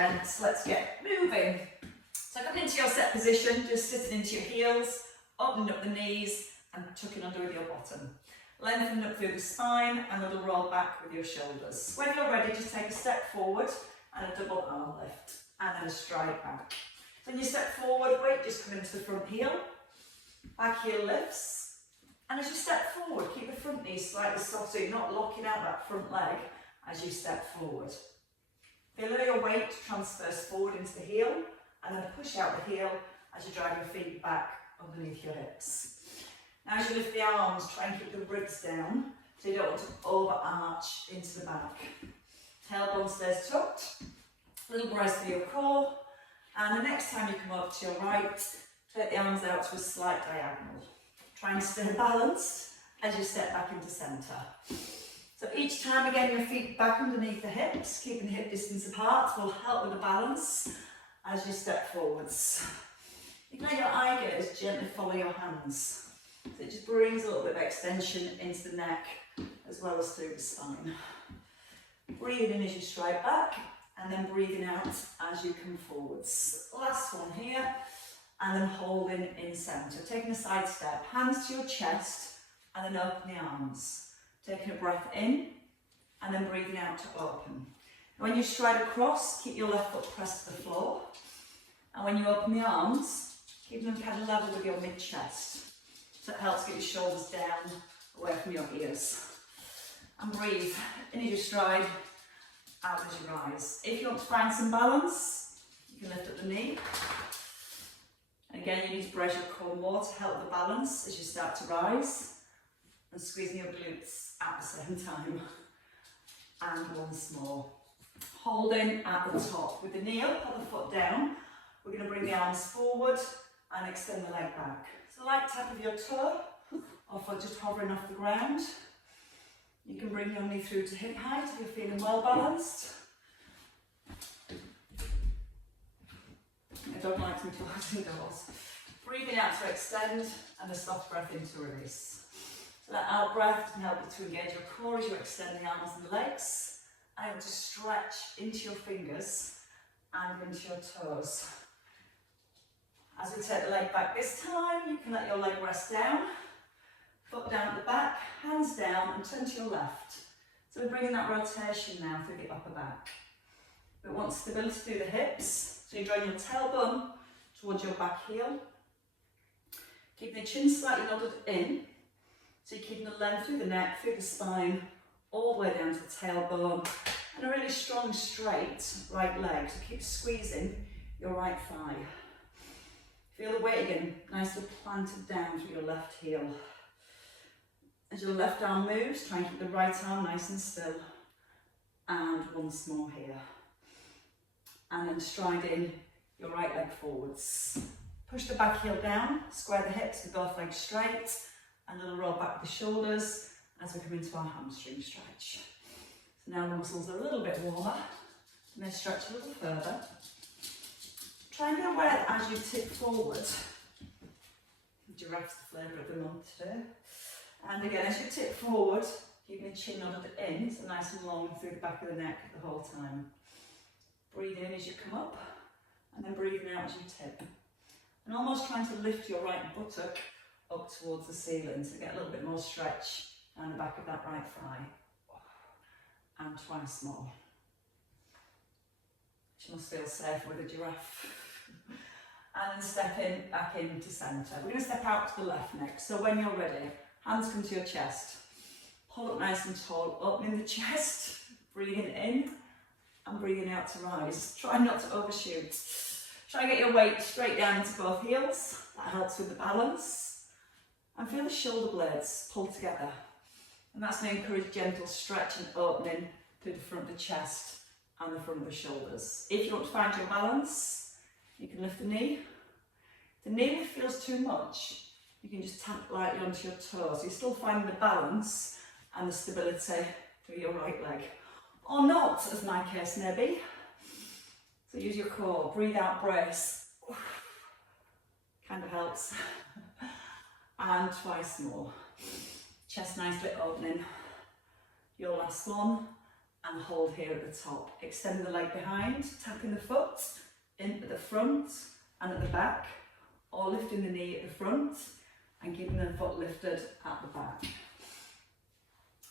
strength. Let's get moving. So come into your set position, just sitting into your heels, opening up the knees and tucking under with your bottom. Lengthen up through the spine and a little roll back with your shoulders. When you're ready, just take a step forward and a double arm lift and then a stride back. When you step forward, weight just come into the front heel, back heel lifts, and as you step forward, keep the front knee slightly soft so you're not locking out that front leg as you step forward. Feel your weight transfers forward into the heel and then push out the heel as you drive your feet back underneath your hips. Now as you lift the arms, try and keep the ribs down so you don't want to overarch into the back. Tailbone stays tucked, little rise through your core, and the next time you come over to your right, take the arms out to a slight diagonal. Try and stay balanced as you step back into centre. So each time again your feet back underneath the hips, keeping the hip distance apart will help with the balance as you step forwards. You can let your eye gaze gently follow your hands. So it just brings a little bit of extension into the neck as well as through the spine. Breathing in as you stride back and then breathing out as you come forwards. Last one here and then holding in centre. Taking a side step, hands to your chest and then open the arms. Taking a breath in and then breathing out to open. When you stride across, keep your left foot pressed to the floor. And when you open the arms, keep them kind of level with your mid-chest. So it helps get your shoulders down, away from your ears. And breathe in as you stride, out as you rise. If you want to find some balance, you can lift up the knee. And again, you need to brace your core more to help the balance as you start to rise. And squeezing your glutes at the same time. And once more. Holding at the top. With the knee up, put the foot down. We're going to bring the arms forward and extend the leg back. So light tap of your toe, or foot just hovering off the ground. You can bring your knee through to hip height if you're feeling well balanced. I don't like to be closed indoors. Breathing out to extend and a soft breath in to release. So that out breath can help you to engage your core as you extend the arms and the legs. And able to stretch into your fingers and into your toes. As we take the leg back this time, you can let your leg rest down, foot down at the back, hands down and turn to your left. So we're bringing that rotation now through the upper back. We want stability through the hips, so you're drawing your tailbone towards your back heel. Keeping the chin slightly nodded in, so you're keeping the length through the neck, through the spine, all the way down to the tailbone, and a really strong straight right leg, so keep squeezing your right thigh. Feel the weight again, nicely planted down through your left heel. As your left arm moves, try and keep the right arm nice and still. And once more here. And then stride in your right leg forwards. Push the back heel down, square the hips with both legs straight, and a little roll back with the shoulders as we come into our hamstring stretch. So now the muscles are a little bit warmer, and then stretch a little further. Try and be aware that as you tip forward, giraffe's the flavour of the month today. And again, as you tip forward, keeping the chin nodded in, so nice and long through the back of the neck the whole time. Breathing in as you come up, and then breathing out as you tip. And almost trying to lift your right buttock up towards the ceiling, so get a little bit more stretch down the back of that right thigh. And twice more. She must feel safe with a giraffe. And then step in, back into centre. We're going to step out to the left next. So when you're ready, hands come to your chest. Pull up nice and tall, opening the chest, breathing in and breathing out to rise. Try not to overshoot. Try and get your weight straight down into both heels. That helps with the balance. And feel the shoulder blades pull together. And that's going to encourage gentle stretch and opening through the front of the chest and the front of the shoulders. If you want to find your balance, you can lift the knee. If the knee feels too much, you can just tap lightly onto your toes. So you're still finding the balance and the stability through your right leg. Or not, as my case may be. So use your core, breathe out, brace. Kind of helps. And twice more. Chest nicely opening. Your last one. and hold here at the top. Extend the leg behind, tapping the foot in at the front and at the back, or lifting the knee at the front and keeping the foot lifted at the back.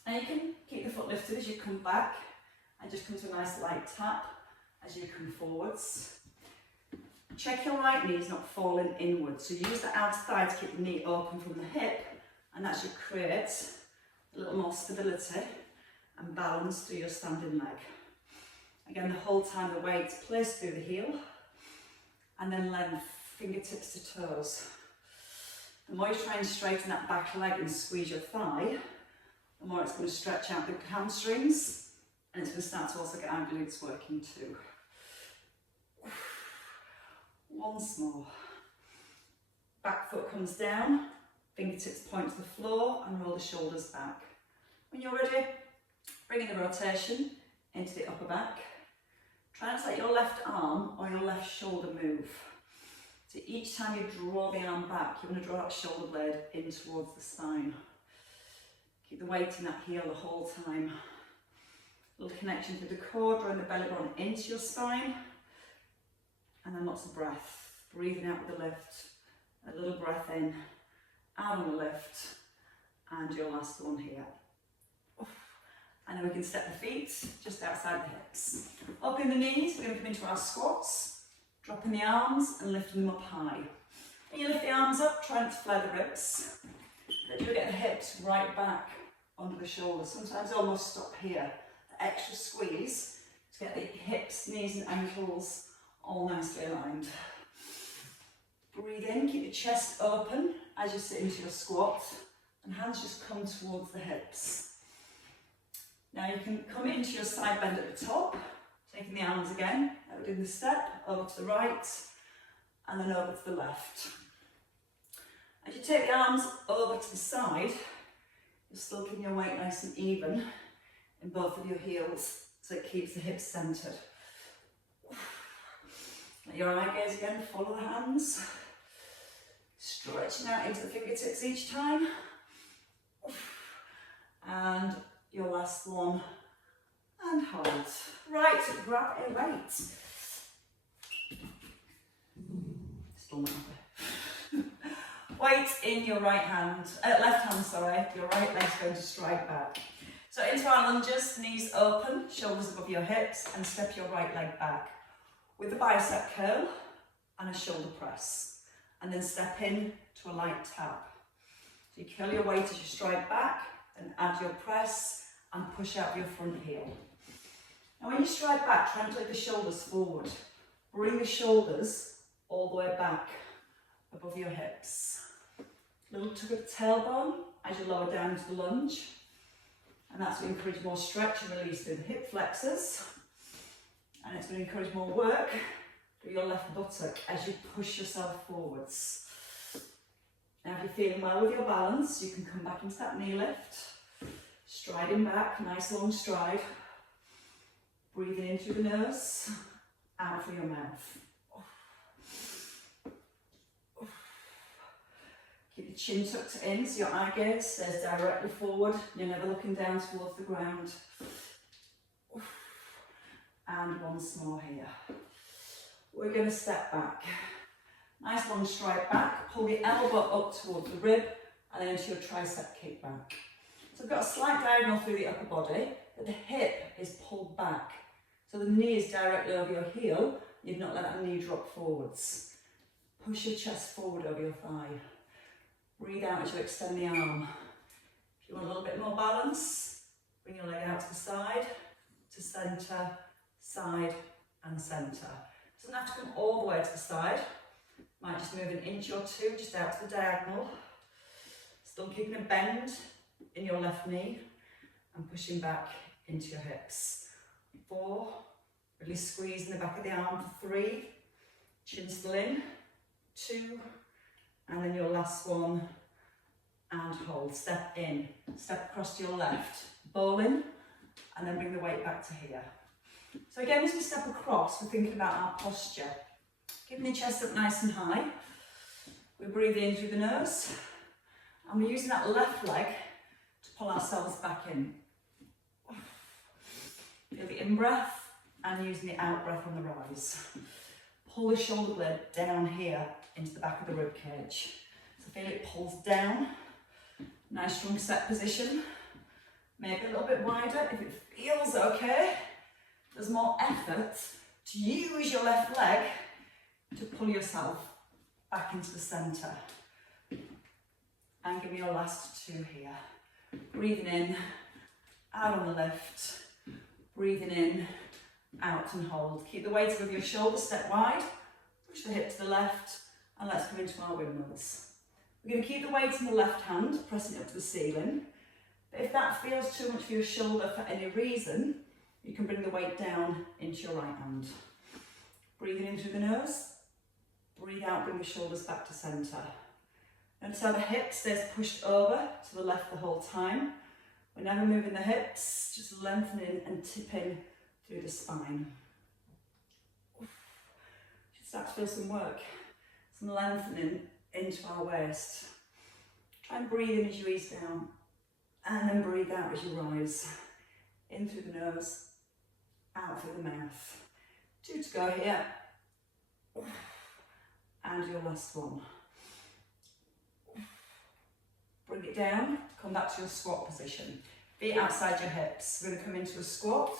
And you can keep the foot lifted as you come back and just come to a nice light tap as you come forwards. Check your right knee is not falling inwards, so use the outer thigh to keep the knee open from the hip, and that should create a little more stability and balance through your standing leg. Again, the whole time the weight's placed through the heel, and then length, fingertips to toes. The more you try and straighten that back leg and squeeze your thigh, the more it's going to stretch out the hamstrings, and it's going to start to also get our glutes working too. Once more. Back foot comes down, fingertips point to the floor and roll the shoulders back. When you're ready, bring in the rotation into the upper back. Try not to let your left arm or your left shoulder move. So each time you draw the arm back, you want to draw that shoulder blade in towards the spine. Keep the weight in that heel the whole time. Little connection through the core, drawing the belly button into your spine. And then lots of breath, breathing out with the lift, a little breath in, out on the lift, and your last one here. And then we can step the feet just outside the hips. Up in the knees, we're going to come into our squats, dropping the arms and lifting them up high. When you lift the arms up, try not to flare the ribs, but do get the hips right back under the shoulders. Sometimes almost stop here. The extra squeeze to get the hips, knees and ankles all nicely aligned. Breathe in, keep your chest open as you sit into your squat, and hands just come towards the hips. Now you can come into your side bend at the top, taking the arms again, out in the step, over to the right, and then over to the left. As you take the arms over to the side, you're still keeping your weight nice and even in both of your heels, so it keeps the hips centered. Let your eye gaze again, follow the hands. Stretching out into the fingertips each time. And your last one. And hold. Right, grab a weight. Still not there. Weight in your right hand, left hand, sorry. Your right leg's going to stride back. So into our lunges, knees open, shoulders above your hips, and step your right leg back with a bicep curl and a shoulder press, and then step in to a light tap. So you curl your weight as you stride back, and add your press and push out your front heel. Now when you stride back, try and take the shoulders forward. Bring the shoulders all the way back above your hips. Little tug of the tailbone as you lower down into the lunge, and that's going to encourage more stretch and release through the hip flexors. And it's going to encourage more work through your left buttock as you push yourself forwards. Now if you're feeling well with your balance, you can come back into that knee lift, striding back, nice long stride, breathing in through the nose, out through your mouth. Keep the chin tucked in so your eye gaze stays directly forward, you're never looking down towards the ground. And once more here. We're going to step back. Nice long stride back, pull the elbow up towards the rib, and then into your tricep kick back. So we've got a slight diagonal through the upper body, but the hip is pulled back. So the knee is directly over your heel, you've not let that knee drop forwards. Push your chest forward over your thigh. Breathe out as you extend the arm. If you want a little bit more balance, bring your leg out to the side, to centre, side and centre. Doesn't have to come all the way to the side. Might just move an inch or two just out to the diagonal. Still keeping a bend in your left knee and pushing back into your hips. 4, really squeeze in the back of the arm for 3, chin still in, 2, and then your last one, and hold. Step in, step across to your left, bowl in, and then bring the weight back to here. So again, as we step across, we're thinking about our posture. Keeping the chest up nice and high. We're breathing in through the nose, and we're using that left leg to pull ourselves back in. Feel the in-breath and using the out-breath on the rise. Pull the shoulder blade down here into the back of the rib cage. So feel it pulls down. Nice strong set position. Maybe a little bit wider if it feels okay. There's more effort to use your left leg to pull yourself back into the centre. And give me your last two here. Breathing in, out on the lift. Breathing in, out and hold. Keep the weight above your shoulders, step wide. Push the hip to the left, and let's come into our windmills. We're going to keep the weight in the left hand, pressing it up to the ceiling. But if that feels too much for your shoulder for any reason, you can bring the weight down into your right hand. Breathing in through the nose. Breathe out, bring the shoulders back to centre. Notice how the hip stays pushed over to the left the whole time. We're never moving the hips, just lengthening and tipping through the spine. Should start to feel some work, some lengthening into our waist. Try and breathe in as you ease down, and then breathe out as you rise. In through the nose, out through the mouth. 2 to go here. And your last one. Bring it down, come back to your squat position. Feet outside your hips. We're going to come into a squat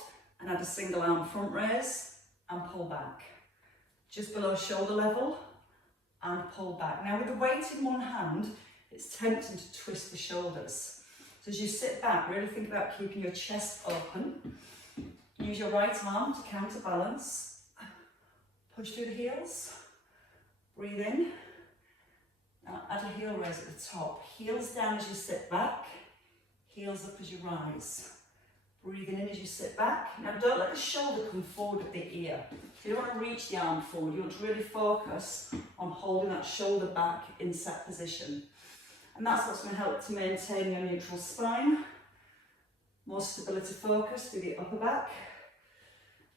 and add a single arm front raise and pull back. Just below shoulder level and pull back. Now with the weight in one hand, it's tempting to twist the shoulders. So as you sit back, really think about keeping your chest open. Use your right arm to counterbalance. Push through the heels. Breathe in. Now add a heel raise at the top. Heels down as you sit back. Heels up as you rise. Breathing in as you sit back. Now don't let the shoulder come forward with the ear. You don't want to reach the arm forward. You want to really focus on holding that shoulder back in set position. And that's what's going to help to maintain your neutral spine. More stability focus through the upper back.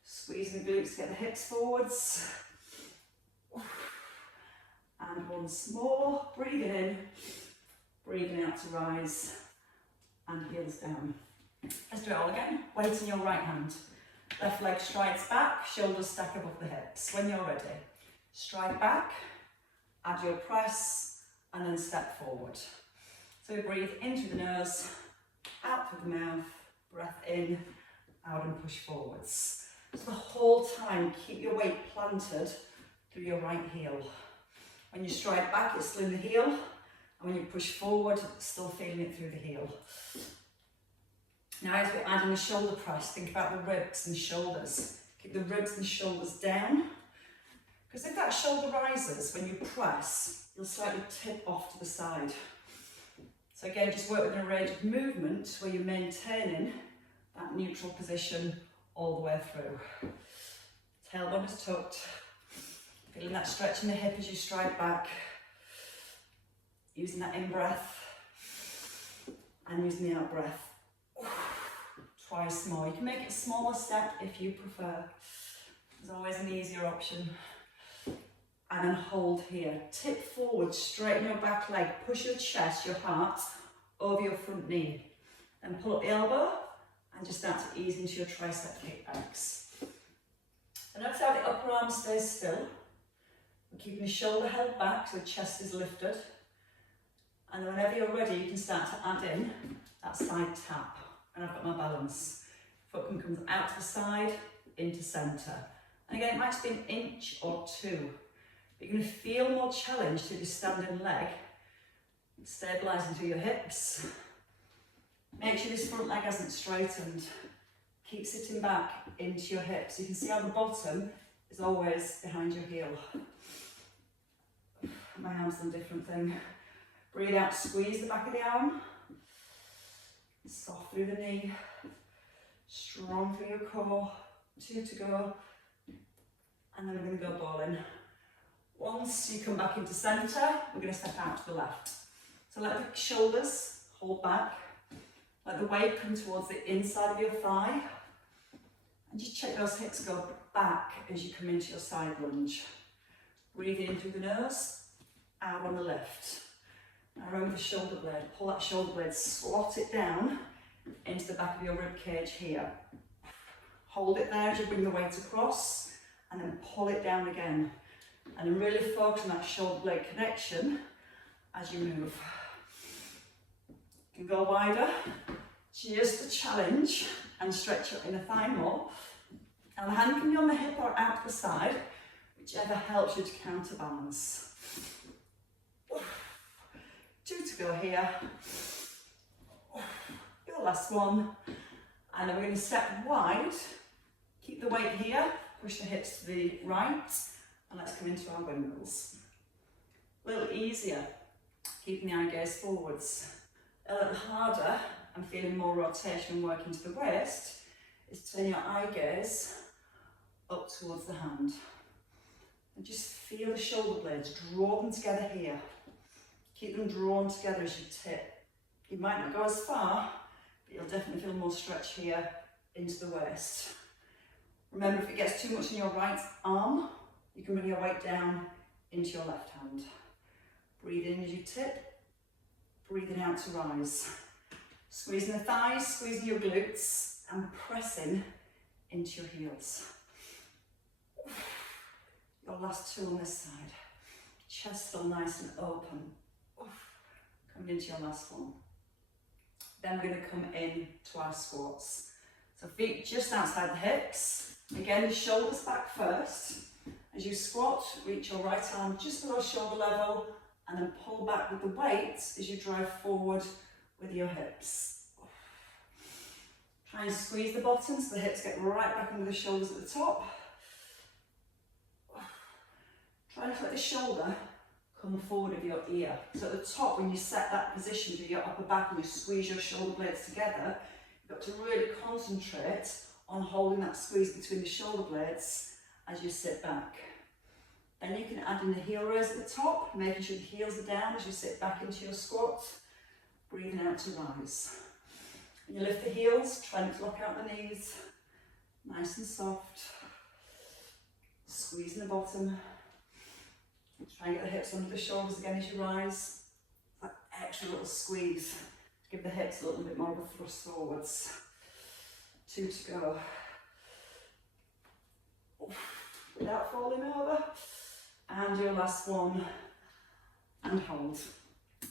Squeezing the glutes to get the hips forwards. And once more, breathing in, breathing out to rise, and heels down. Let's do it all again. Weight in your right hand. Left leg strides back, shoulders stack above the hips. When you're ready, stride back, add your press, and then step forward. So we breathe in through the nose, out through the mouth, breath in, out and push forwards. So the whole time, keep your weight planted through your right heel. When you stride back, it's still in the heel, and when you push forward, still feeling it through the heel. Now as we're adding the shoulder press, think about the ribs and shoulders. Keep the ribs and shoulders down, because if that shoulder rises, when you press, you'll slightly tip off to the side. So again, just work within a range of movement where you're maintaining that neutral position all the way through. Tailbone is tucked. Feeling that stretch in the hip as you stride back. Using that in-breath and using the out-breath. Twice more. You can make it a smaller step if you prefer. There's always an easier option. And then hold here. Tip forward, straighten your back leg. Push your chest, your heart, over your front knee. Then pull up the elbow and just start to ease into your tricep kickbacks. And notice how the upper arm stays still. We're keeping the shoulder held back so the chest is lifted. And then whenever you're ready, you can start to add in that side tap. And I've got my balance. Foot comes out to the side, into centre. And again, it might just be an inch or two. But you're going to feel more challenge through the standing leg. Stabilising through your hips. Make sure this front leg hasn't straightened. Keep sitting back into your hips. You can see how the bottom is always behind your heel. My arm's done a different thing. Breathe out, squeeze the back of the arm. Soft through the knee. Strong through your core. 2 to go. And then we're going to go ball in. Once you come back into centre, we're going to step out to the left. So let the shoulders hold back. Let the weight come towards the inside of your thigh. And just check those hips go back as you come into your side lunge. Breathe in through the nose, out on the lift. Now remember the shoulder blade. Pull that shoulder blade, squat it down into the back of your rib cage here. Hold it there as you bring the weight across, and then pull it down again. And then really focus on that shoulder blade connection as you move. You can go wider, just a challenge, and stretch your inner thigh more. And the hand can be on the hip or out to the side, whichever helps you to counterbalance. 2 to go here. Your last one. And then we're going to step wide. Keep the weight here, push the hips to the right, and let's come into our windmills. A little easier, keeping the eye gaze forwards. A little harder, and feeling more rotation working to the waist, is turn your eye gaze up towards the hand. And just feel the shoulder blades, draw them together here. Keep them drawn together as you tip. You might not go as far, but you'll definitely feel more stretch here into the waist. Remember, if it gets too much in your right arm, you can bring your weight down into your left hand. Breathe in as you tip, breathing out to rise. Squeezing the thighs, squeezing your glutes, and pressing into your heels. Your last 2 on this side. Chest still nice and open. Coming into your last one. Then we're going to come in to our squats. So feet just outside the hips. Again, the shoulders back first. As you squat, reach your right arm just below shoulder level, and then pull back with the weight as you drive forward with your hips. Try and squeeze the bottom so the hips get right back under the shoulders at the top. Try and let the shoulder come forward of your ear. So at the top, when you set that position with your upper back and you squeeze your shoulder blades together, you've got to really concentrate on holding that squeeze between the shoulder blades as you sit back. Then you can add in the heel raise at the top, making sure the heels are down as you sit back into your squat, breathing out to rise. When you lift the heels, try not to lock out the knees, nice and soft, squeezing the bottom. Try and get the hips under the shoulders again as you rise. That extra little squeeze to give the hips a little bit more of a thrust forwards. 2 to go. Without falling over. And your last one. And hold.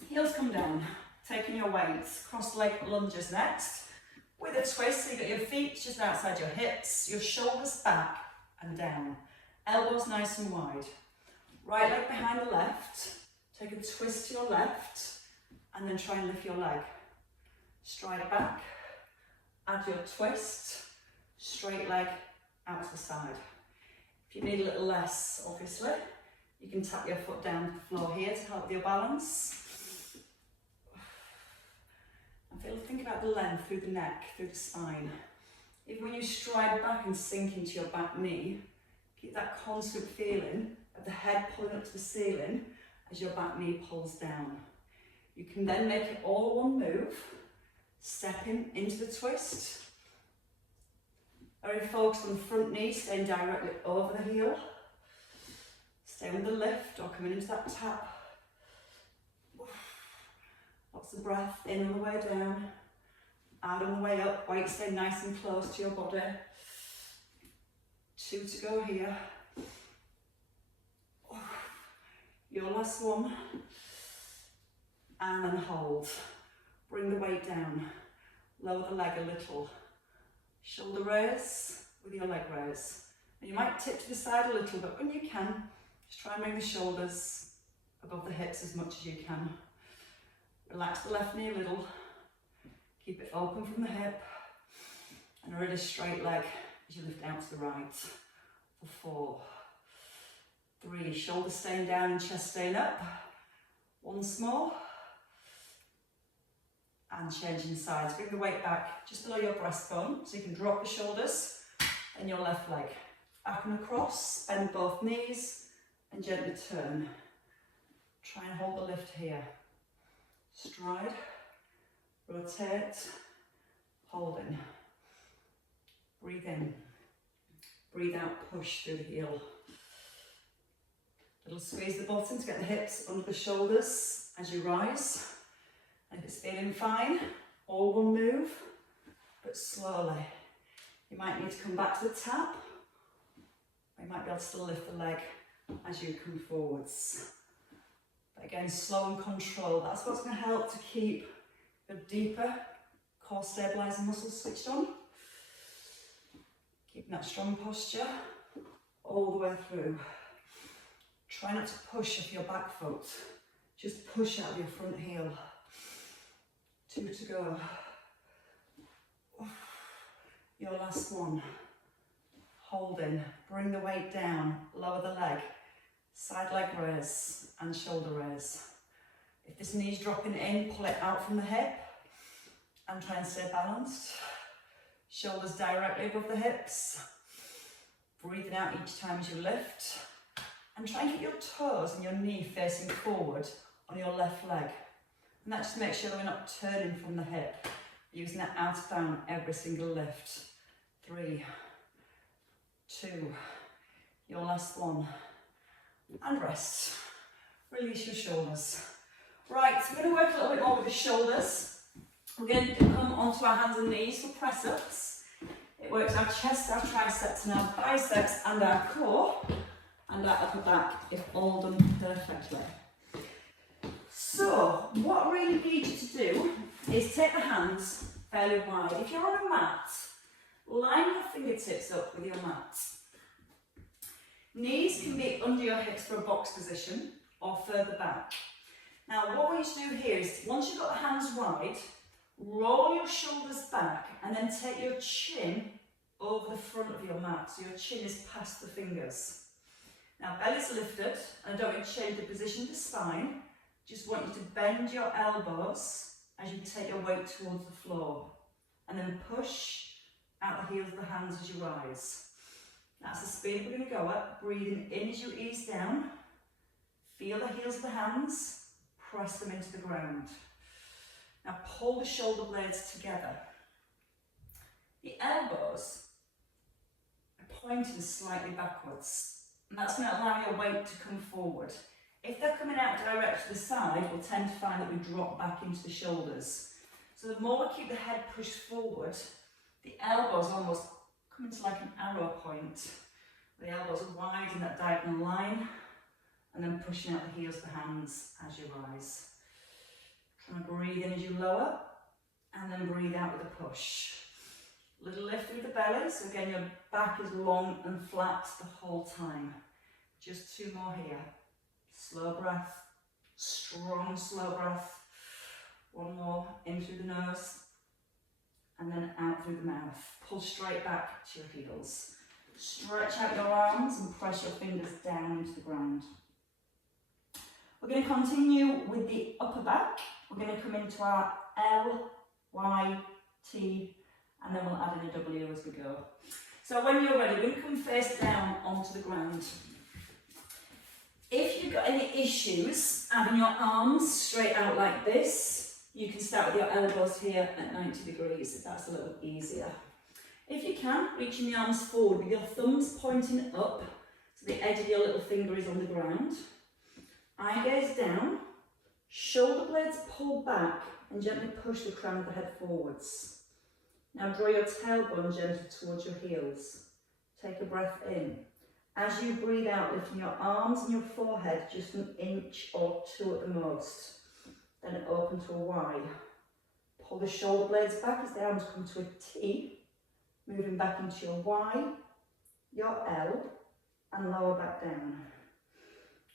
Heels come down. Taking your weights. Cross leg lunges next. With a twist, so you got your feet just outside your hips. Your shoulders back and down. Elbows nice and wide. Right leg behind the left. Take a twist to your left. And then try and lift your leg. Stride back. Add your twist, straight leg out to the side. If you need a little less, obviously, you can tap your foot down to the floor here to help with your balance. And think about the length through the neck, through the spine. Even when you stride back and sink into your back knee, keep that constant feeling of the head pulling up to the ceiling as your back knee pulls down. You can then make it all one move. Stepping into the twist. Very focused on the front knee, staying directly over the heel. Stay with the lift or coming into that tap. Lots of breath in on the way down. Out on the way up, weight stay nice and close to your body. 2 to go here. Your last one. And then hold. Bring the weight down, lower the leg a little. Shoulder raise with your leg raise. And you might tip to the side a little, but when you can, just try and bring the shoulders above the hips as much as you can. Relax the left knee a little. Keep it open from the hip. And a really straight leg as you lift out to the right. For 4, 3, shoulders staying down and chest staying up. Once more. And changing sides. Bring the weight back just below your breastbone so you can drop the shoulders and your left leg. Back and across, bend both knees and gently turn. Try and hold the lift here. Stride, rotate, holding. Breathe in, breathe out, push through the heel. Little squeeze the bottom to get the hips under the shoulders as you rise. And if it's feeling fine, all one move, but slowly. You might need to come back to the tap. Or you might be able to still lift the leg as you come forwards. But again, slow and controlled. That's what's going to help to keep your deeper core stabilising muscles switched on. Keeping that strong posture all the way through. Try not to push off your back foot. Just push out of your front heel. 2 to go. Your last one. Holding. Bring the weight down. Lower the leg. Side leg raise and shoulder raise. If this knee's dropping in, pull it out from the hip and try and stay balanced. Shoulders directly above the hips. Breathing out each time as you lift. And try and get your toes and your knee facing forward on your left leg. And that just makes sure that we're not turning from the hip. Using that out of down every single lift. 3, 2, your last one. And rest. Release your shoulders. Right, so we're going to work a little bit more with the shoulders. We're going to come onto our hands and knees for press-ups. It works our chest, our triceps, and our biceps, and our core, and our upper back, if all done perfectly. So, what I really need you to do is take the hands fairly wide. If you're on a mat, line your fingertips up with your mat. Knees can be under your hips for a box position, or further back. Now, what we need to do here is, once you've got the hands wide, roll your shoulders back and then take your chin over the front of your mat, so your chin is past the fingers. Now, belly's lifted, and I don't want you to change the position of the spine, just want you to bend your elbows as you take your weight towards the floor, and then push out the heels of the hands as you rise. That's the speed we're going to go at, breathing in as you ease down, feel the heels of the hands, press them into the ground. Now pull the shoulder blades together. The elbows are pointing slightly backwards, and that's going to allow your weight to come forward. If they're coming out direct to the side, we'll tend to find that we drop back into the shoulders. So the more we keep the head pushed forward, the elbows almost come into like an arrow point. The elbows are wide in that diagonal line, and then pushing out the heels of the hands as you rise. Trying to breathe in as you lower, and then breathe out with a push. Little lift with the belly, so again your back is long and flat the whole time. Just 2 more here. Slow breath, strong slow breath. 1 more, in through the nose, and then out through the mouth. Pull straight back to your heels. Stretch out your arms and press your fingers down into the ground. We're going to continue with the upper back. We're going to come into our L, Y, T, and then we'll add in a W as we go. So when you're ready, we're going to come face down onto the ground. If you've got any issues having your arms straight out like this, you can start with your elbows here at 90 degrees, if that's a little easier. If you can, reaching the arms forward with your thumbs pointing up, so the edge of your little finger is on the ground. Eye gaze down, shoulder blades pull back and gently push the crown of the head forwards. Now draw your tailbone gently towards your heels. Take a breath in. As you breathe out, lifting your arms and your forehead just 1 inch or 2 at the most. Then open to a Y. Pull the shoulder blades back as the arms come to a T, moving back into your Y, your L, and lower back down.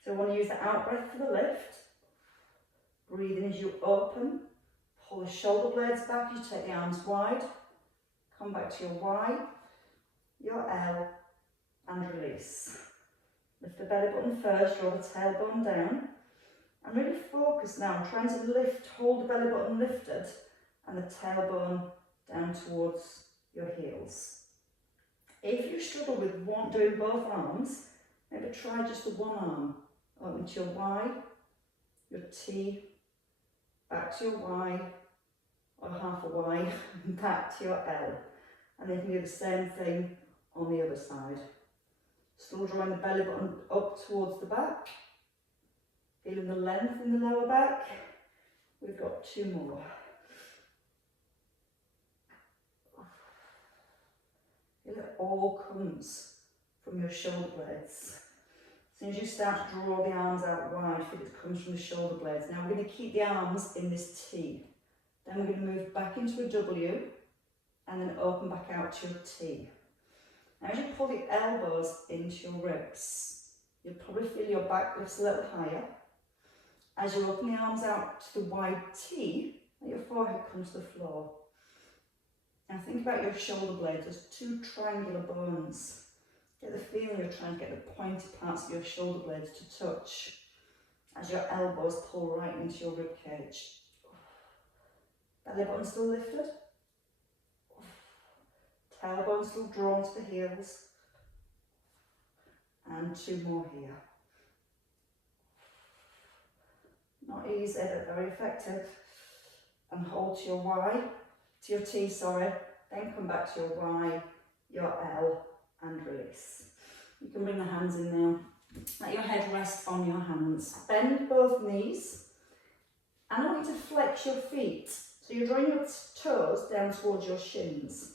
So I want to use the out breath for the lift. Breathe in as you open. Pull the shoulder blades back as you take the arms wide. Come back to your Y, your L, and release. Lift the belly button first, draw the tailbone down. And really focus now, trying to lift, hold the belly button lifted, and the tailbone down towards your heels. If you struggle with doing both arms, maybe try just the one arm. Open to your Y, your T, back to your Y, or half a Y, and back to your L. And then you can do the same thing on the other side. Still drawing the belly button up towards the back. Feeling the length in the lower back. We've got 2 more. it all comes from your shoulder blades. As soon as you start to draw the arms out wide, feel it comes from the shoulder blades. Now we're going to keep the arms in this T. Then we're going to move back into a W and then open back out to your T. Now as you pull the elbows into your ribs, you'll probably feel your back lifts a little higher. As you open the arms out to the wide T, your forehead comes to the floor. Now think about your shoulder blades as two triangular bones. Get the feeling you're trying to get the pointy parts of your shoulder blades to touch as your elbows pull right into your rib cage. Belly button still lifted. Tailbone still drawn to the heels. And 2 more here. Not easy, but very effective. And hold to your Y, to your T, sorry. Then come back to your Y, your L, and release. You can bring the hands in now. Let your head rest on your hands. Bend both knees. And I want you to flex your feet. So you're drawing your toes down towards your shins.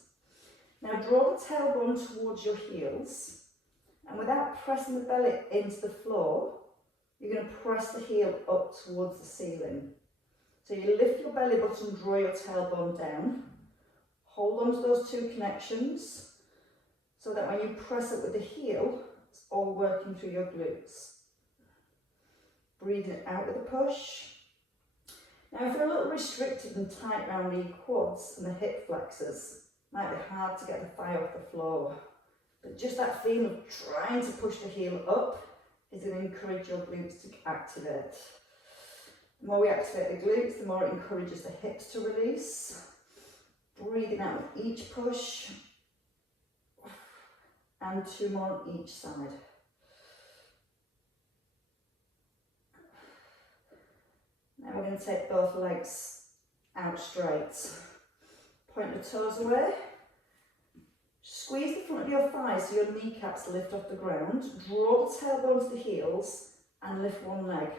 Now draw the tailbone towards your heels. And without pressing the belly into the floor, you're going to press the heel up towards the ceiling. So you lift your belly button, draw your tailbone down. Hold on to those 2 connections so that when you press it with the heel, it's all working through your glutes. Breathe it out with a push. Now if you're a little restricted and tight around the quads and the hip flexors, it might be hard to get the thigh off the floor. But just that feeling of trying to push the heel up is going to encourage your glutes to activate. The more we activate the glutes, the more it encourages the hips to release. Breathing out with each push. And 2 more on each side. Now we're going to take both legs out straight. Point the toes away. Squeeze the front of your thighs so your kneecaps lift off the ground. Draw the tailbone to the heels and lift one leg.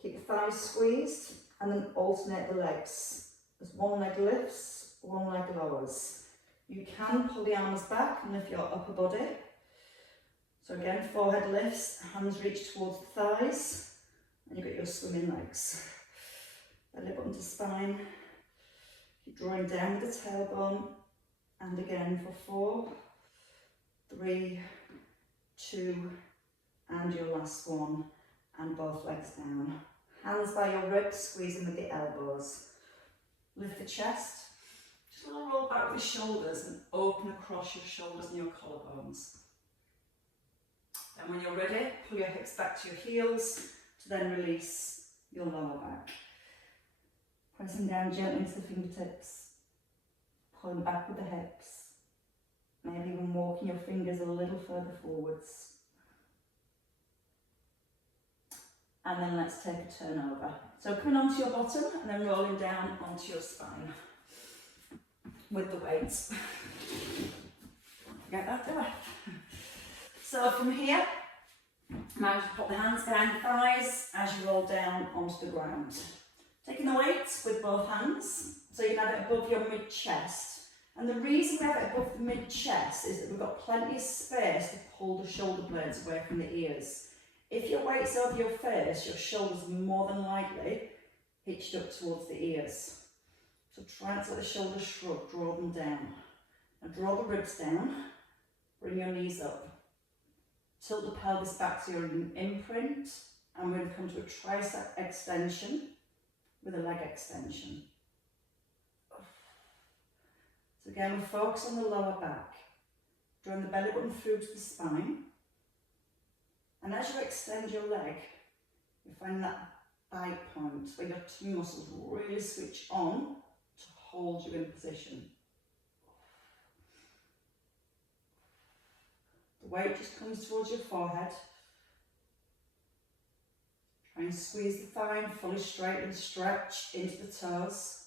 Keep the thighs squeezed and then alternate the legs. As one leg lifts, one leg lowers. You can pull the arms back and lift your upper body. So again, forehead lifts, hands reach towards the thighs, and you've got your swimming legs. Belly button to spine. Keep drawing down with the tailbone. And again for 4, 3, 2, and your last one. And both legs down. Hands by your ribs, squeezing with the elbows. Lift the chest. Just a little roll back with the shoulders and open across your shoulders and your collarbones. And when you're ready, pull your hips back to your heels to then release your lower back. Pressing down gently into the fingertips. Pulling back with the hips. Maybe even walking your fingers a little further forwards. And then let's take a turn over. So coming onto your bottom and then rolling down onto your spine with the weights. Get that there. So from here, now just put the hands behind the thighs as you roll down onto the ground. Taking the weights with both hands, so you can have it above your mid-chest. And the reason we have it above the mid-chest is that we've got plenty of space to pull the shoulder blades away from the ears. If your weight's over your face, your shoulders are more than likely hitched up towards the ears. So try not to let the shoulders shrug, draw them down. Now draw the ribs down, bring your knees up. Tilt the pelvis back to your imprint, and we're going to come to a tricep extension with a leg extension. So again, we focus on the lower back, drawing the belly button through to the spine. And as you extend your leg, you find that bite point where your 2 muscles really switch on to hold you in position. The weight just comes towards your forehead. Try and squeeze the thigh and fully straight and stretch into the toes.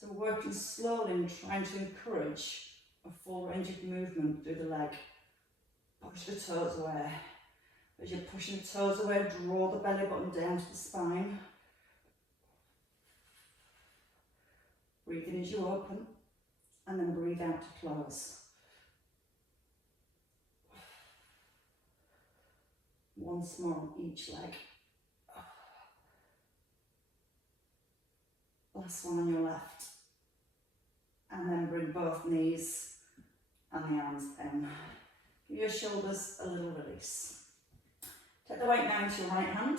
So working slowly and trying to encourage a full range of movement through the leg. Push the toes away. As you're pushing the toes away, draw the belly button down to the spine. Breathe in as you open, and then breathe out to close. Once more on each leg. Last one on your left. And then bring both knees and the arms down. Give your shoulders a little release. Take the weight now into your right hand.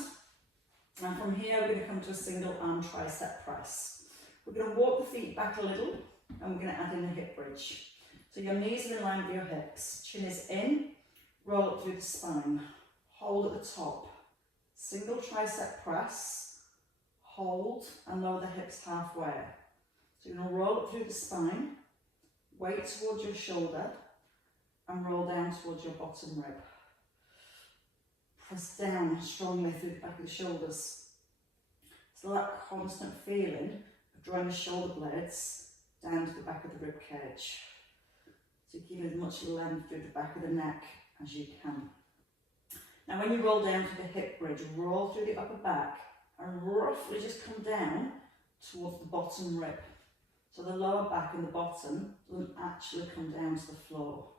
And from here, we're going to come to a single arm tricep press. We're going to walk the feet back a little, and we're going to add in a hip bridge. So your knees are in line with your hips. Chin is in, roll up through the spine. Hold at the top. Single tricep press. Hold and lower the hips halfway. So you're going to roll up through the spine, weight towards your shoulder, and roll down towards your bottom rib. Press down strongly through the back of the shoulders. So that constant feeling of drawing the shoulder blades down to the back of the rib cage. So give as much length through the back of the neck as you can. Now when you roll down to the hip bridge, roll through the upper back and roughly just come down towards the bottom rib. So the lower back and the bottom doesn't actually come down to the floor.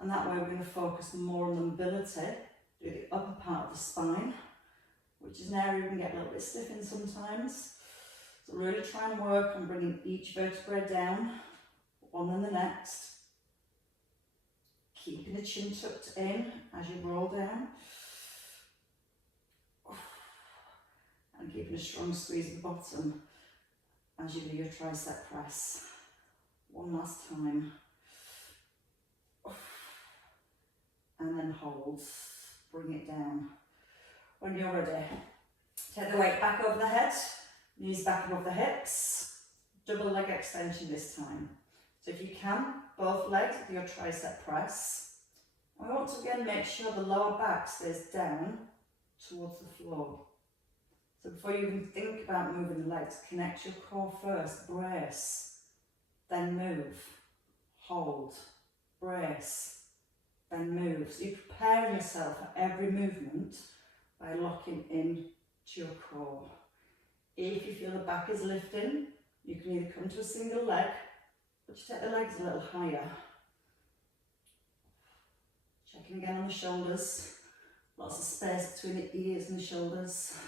And that way we're going to focus more on the mobility through the upper part of the spine, which is an area we can get a little bit stiff in sometimes. So really try and work on bringing each vertebrae down, one and the next. Keeping the chin tucked in as you roll down. And keeping a strong squeeze at the bottom as you do your tricep press. One last time. And then hold. Bring it down. When you're ready, take the weight back over the head, knees back above the hips, double leg extension this time. So if you can, both legs with your tricep press. And we want to again make sure the lower back stays down towards the floor. So before you even think about moving the legs, connect your core first, brace, then move, hold, brace, then move. So you're preparing yourself for every movement by locking in to your core. If you feel the back is lifting, you can either come to a single leg, but you take the legs a little higher. Checking again on the shoulders, lots of space between the ears and the shoulders.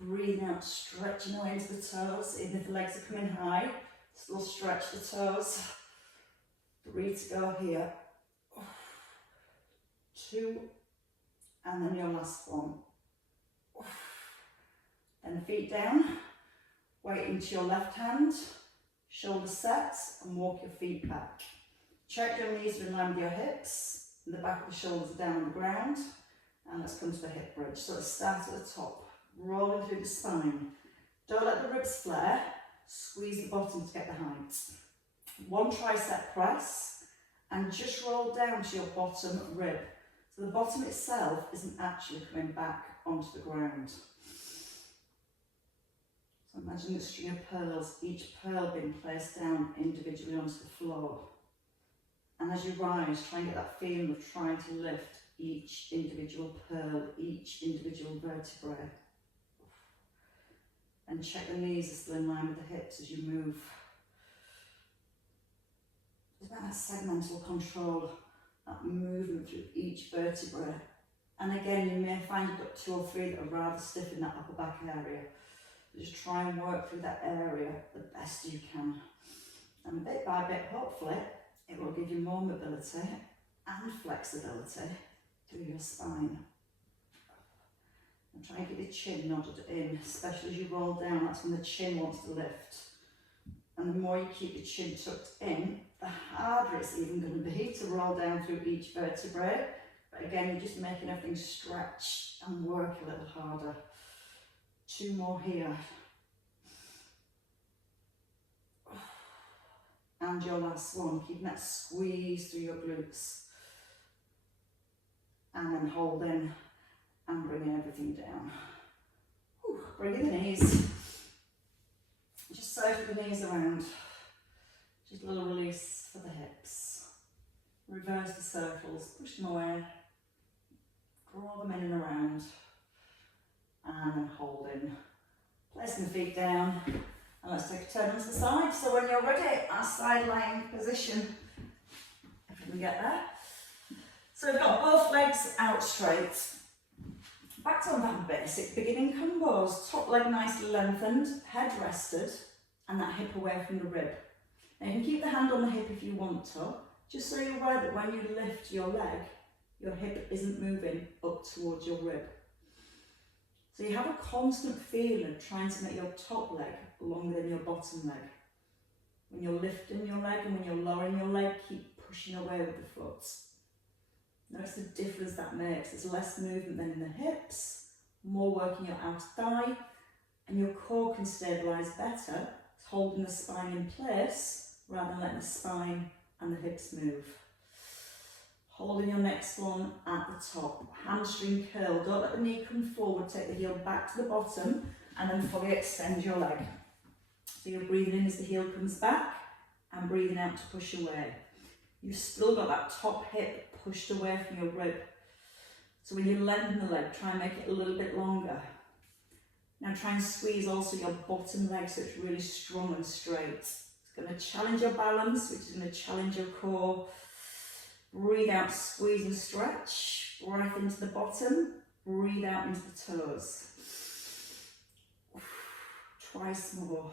Breathing out, stretching away into the toes, even if the legs are coming high, still stretch the toes. 3 to go here. 2, and then your last one. Then feet down, weight into your left hand, shoulder set, and walk your feet back. Check your knees are in line with your hips, and the back of the shoulders are down on the ground, and let's come to the hip bridge. So let's start at the top, rolling through the spine. Don't let the ribs flare, squeeze the bottom to get the height. One tricep press, and just roll down to your bottom rib. So the bottom itself isn't actually coming back onto the ground. So imagine a string of pearls, each pearl being placed down individually onto the floor. And as you rise, try and get that feeling of trying to lift each individual pearl, each individual vertebrae. And check the knees are still in line with the hips as you move. It's about that segmental control, that movement through each vertebrae. And again, you may find you've got 2 or 3 that are rather stiff in that upper back area. Just try and work through that area the best you can. And bit by bit, hopefully, it will give you more mobility and flexibility through your spine. And try and keep your chin nodded in, especially as you roll down, that's when the chin wants to lift. And the more you keep your chin tucked in, the harder it's even going to be to roll down through each vertebrae. But again, you're just making everything stretch and work a little harder. 2 more here. And your last one, keeping that squeeze through your glutes. And then hold in and bringing everything down. Bringing the knees. Just circle the knees around. Just a little release for the hips. Reverse the circles, push them away. Draw them in and around. And then hold in. Placing the feet down. And let's take a turn onto the side. So when you're ready, our side lying position. If we can get there. So we've got both legs out straight. Back to our basic beginning combos. Top leg nicely lengthened, head rested, and that hip away from the rib. Now you can keep the hand on the hip if you want to, just so you're aware that when you lift your leg, your hip isn't moving up towards your rib. So you have a constant feeling of trying to make your top leg longer than your bottom leg. When you're lifting your leg and when you're lowering your leg, keep pushing away with the foot. Notice the difference that makes. There's less movement than in the hips, more work in your outer thigh, and your core can stabilise better, holding the spine in place rather than letting the spine and the hips move. Holding your next one at the top. Hamstring curl. Don't let the knee come forward. Take the heel back to the bottom and then fully extend your leg. So you're breathing in as the heel comes back and breathing out to push away. You've still got that top hip pushed away from your rib. So when you lengthen the leg, try and make it a little bit longer. Now try and squeeze also your bottom leg so it's really strong and straight. It's going to challenge your balance, which is going to challenge your core. Breathe out, squeeze and stretch. Breath into the bottom. Breathe out into the toes. Twice more.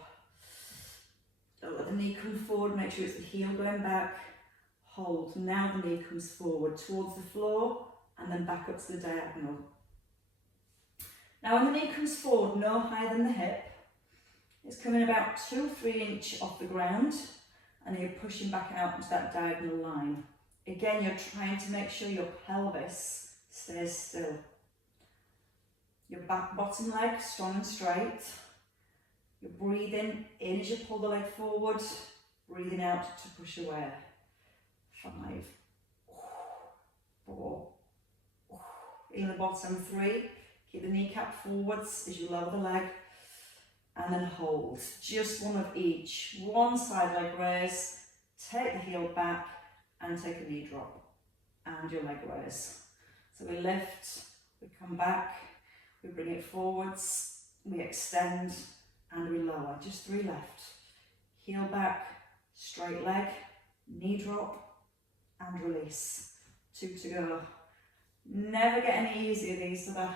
Don't let the knee come forward, make sure it's the heel going back. Hold. Now the knee comes forward towards the floor and then back up to the diagonal. Now when the knee comes forward, no higher than the hip, it's coming about 2-3 inches off the ground and then you're pushing back out into that diagonal line. Again, you're trying to make sure your pelvis stays still. Your bottom leg strong and straight. You're breathing in as you pull the leg forward, breathing out to push away. 5, 4, in the bottom 3. Keep the kneecap forwards as you lower the leg, and then hold. Just one of each. One side leg raise, take the heel back, and take a knee drop, and your leg raise. So we lift, we come back, we bring it forwards, we extend, and we lower. Just 3 left. Heel back, straight leg, knee drop, and release. 2 to go. Never get any easier, these that are,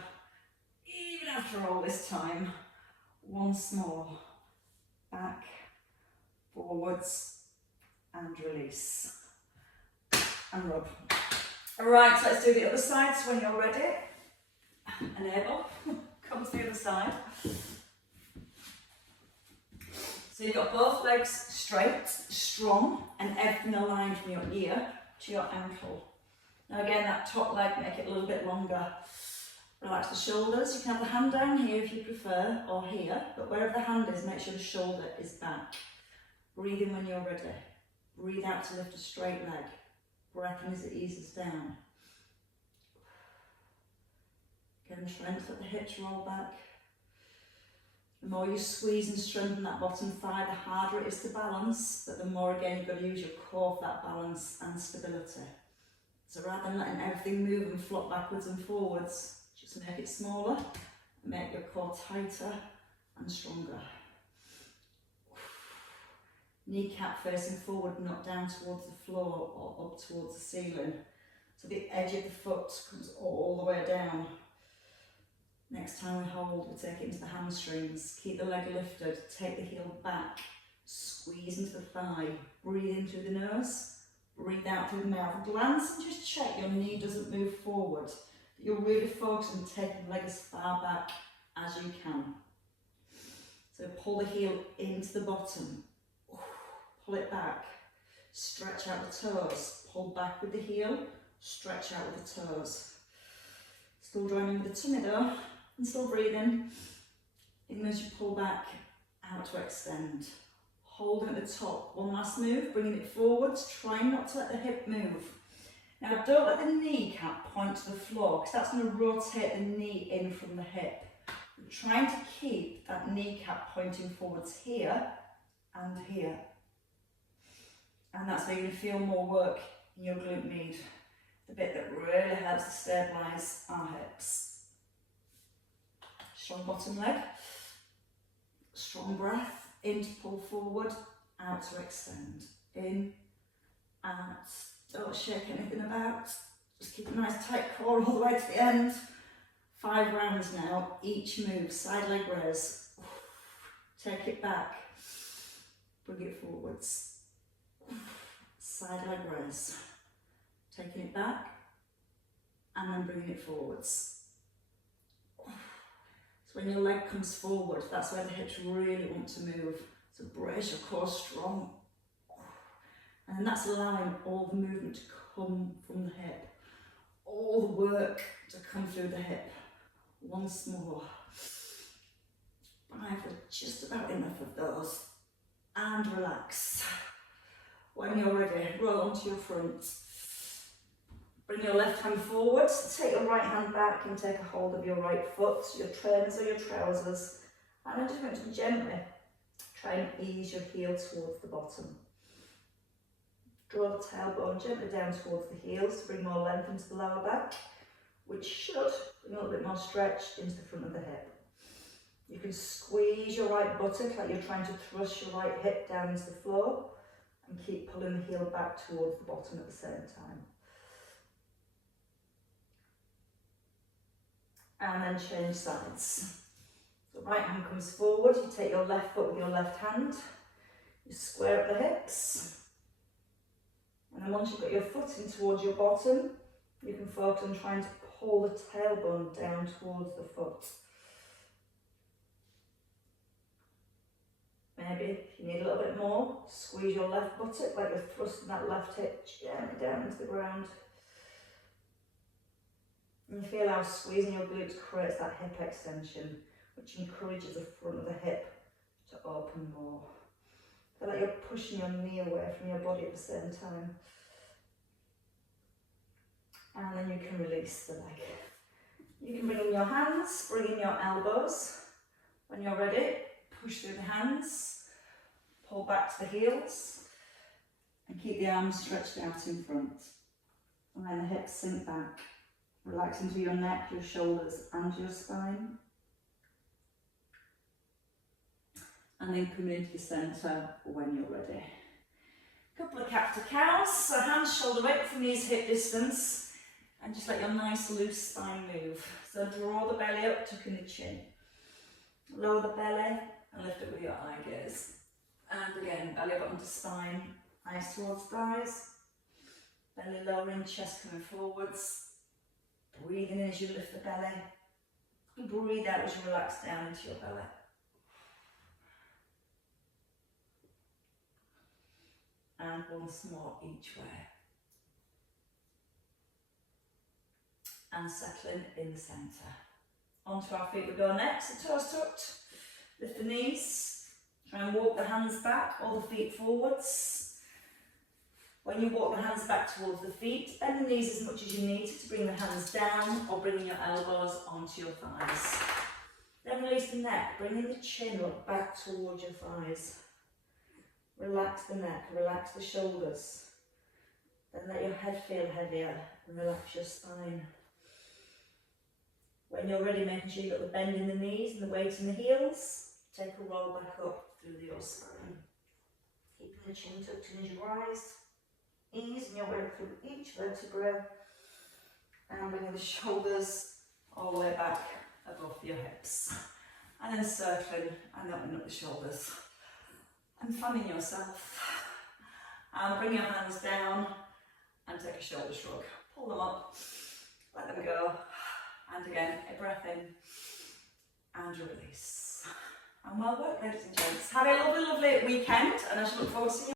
even after all this time. Once more. Back, forwards, and release. And rub. Alright, so let's do the other side. So when you're ready and able, come to the other side. So you've got both legs straight, strong, and everything aligned from your ear to your ankle. Now again, that top leg, make it a little bit longer. Relax the shoulders. You can have the hand down here if you prefer, or here, but wherever the hand is, make sure the shoulder is back. Breathe in when you're ready. Breathe out to lift a straight leg. Breath in as it eases down. Again, trying to let the hips roll back. The more you squeeze and strengthen that bottom thigh, the harder it is to balance, but the more again you've got to use your core for that balance and stability. So rather than letting everything move and flop backwards and forwards, just make it smaller and make your core tighter and stronger. Kneecap facing forward, not down towards the floor or up towards the ceiling. So the edge of the foot comes all the way down. Next time we hold, we take it into the hamstrings. Keep the leg lifted, take the heel back, squeeze into the thigh, breathe in through the nose, breathe out through the mouth. Glance and just check your knee doesn't move forward. You're really focused on taking the leg as far back as you can. So pull the heel into the bottom, pull it back, stretch out the toes, pull back with the heel, stretch out with the toes. Still joining with the tummy though, and still breathing. Even as you pull back, out to extend. Holding at the top. One last move, bringing it forwards, trying not to let the hip move. Now don't let the kneecap point to the floor, because that's going to rotate the knee in from the hip. We're trying to keep that kneecap pointing forwards here and here. And that's where you're going to feel more work in your glute med. The bit that really helps to stabilise our hips. Strong bottom leg. Strong breath. In to pull forward, out to extend. In, out. Don't shake anything about. Just keep a nice tight core all the way to the end. 5 rounds now, each move, side leg raise. Take it back, bring it forwards. Side leg raise. Taking it back and then bringing it forwards. So when your leg comes forward, that's where the hips really want to move. So brace your core strong. And then that's allowing all the movement to come from the hip. All the work to come through the hip. Once more. 5 are just about enough of those. And relax. When you're ready, roll onto your front. Bring your left hand forward, take your right hand back and take a hold of your right foot, your trainers or your trousers. And I'm just going to gently try and ease your heel towards the bottom. Draw the tailbone gently down towards the heels to bring more length into the lower back, which should bring a little bit more stretch into the front of the hip. You can squeeze your right buttock like you're trying to thrust your right hip down into the floor and keep pulling the heel back towards the bottom at the same time. And then change sides. So right hand comes forward, you take your left foot with your left hand, you square up the hips, and then once you've got your foot in towards your bottom, you can focus on trying to pull the tailbone down towards the foot. Maybe if you need a little bit more, squeeze your left buttock like you're thrusting that left hip gently down into the ground. And you feel how squeezing your glutes creates that hip extension, which encourages the front of the hip to open more. Feel like you're pushing your knee away from your body at the same time. And then you can release the leg. You can bring in your hands, bring in your elbows. When you're ready, push through the hands, pull back to the heels, and keep the arms stretched out in front. And then the hips sink back. Relax into your neck, your shoulders and your spine. And then come into the centre when you're ready. Couple of cat to cows, so hands shoulder width from knees hip distance, and just let your nice loose spine move. So draw the belly up, tuck in the chin. Lower the belly and lift it with your eye gaze. And again, belly up onto spine, eyes towards thighs. Belly lowering, chest coming forwards. Breathing in as you lift the belly. Breathe out as you relax down into your belly. And once more each way. And settling in the centre. Onto our feet we go next, the toes tucked. Lift the knees. Try and walk the hands back, or the feet forwards. When you walk the hands back towards the feet, bend the knees as much as you need to bring the hands down, or bringing your elbows onto your thighs. Then release the neck, bringing the chin up back towards your thighs. Relax the neck, relax the shoulders. Then let your head feel heavier and relax your spine. When you're ready, making sure you've got the bend in the knees and the weight in the heels, take a roll back up through your spine. Keeping the chin tucked in as you rise. Easing your way through each vertebrae and bringing the shoulders all the way back above your hips. And then circling and opening up the shoulders. And fanning yourself. And bring your hands down and take a shoulder shrug. Pull them up, let them go. And again, a breath in and a release. And well worked, ladies and gents. Have a lovely, lovely weekend, and I shall look forward to seeing you.